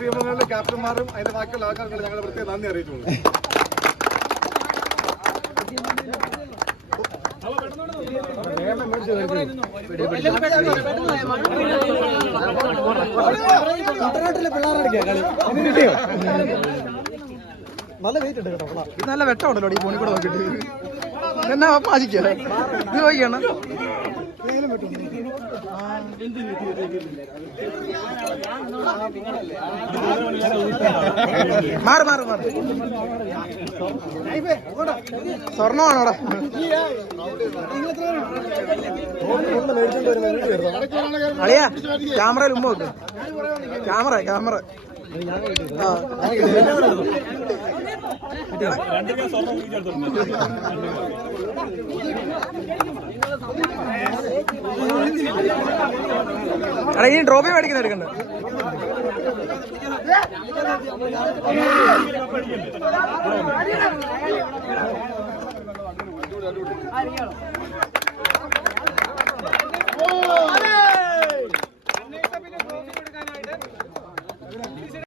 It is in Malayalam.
ടീമുകളിലെ ക്യാപ്റ്റന്മാരും അതിന്റെ ബാക്കിയുള്ള ആൾക്കാർക്ക് ഞങ്ങൾ പ്രത്യേകം നന്ദി അറിയിച്ചുള്ളൂ. നല്ല വെയിറ്റ് ഉണ്ട് കേട്ടോ. ഇത് നല്ല വെട്ടമുണ്ടല്ലോ ഈ ഫോണിൽ കൂടെ നോക്കിയിട്ട്. എന്നാ പാചിക്കുക ഇത് നോക്കിയാണ് മാറി മാറി മാറി സ്വർണ്ണമാണോടാ? അളിയാ ക്യാമറയിൽ ഉമ്മ വെക്കും. ക്യാമറ ക്യാമറ എടാ ഈ ട്രോഫി മേടിക്കുന്ന എടുക്കണ്ട.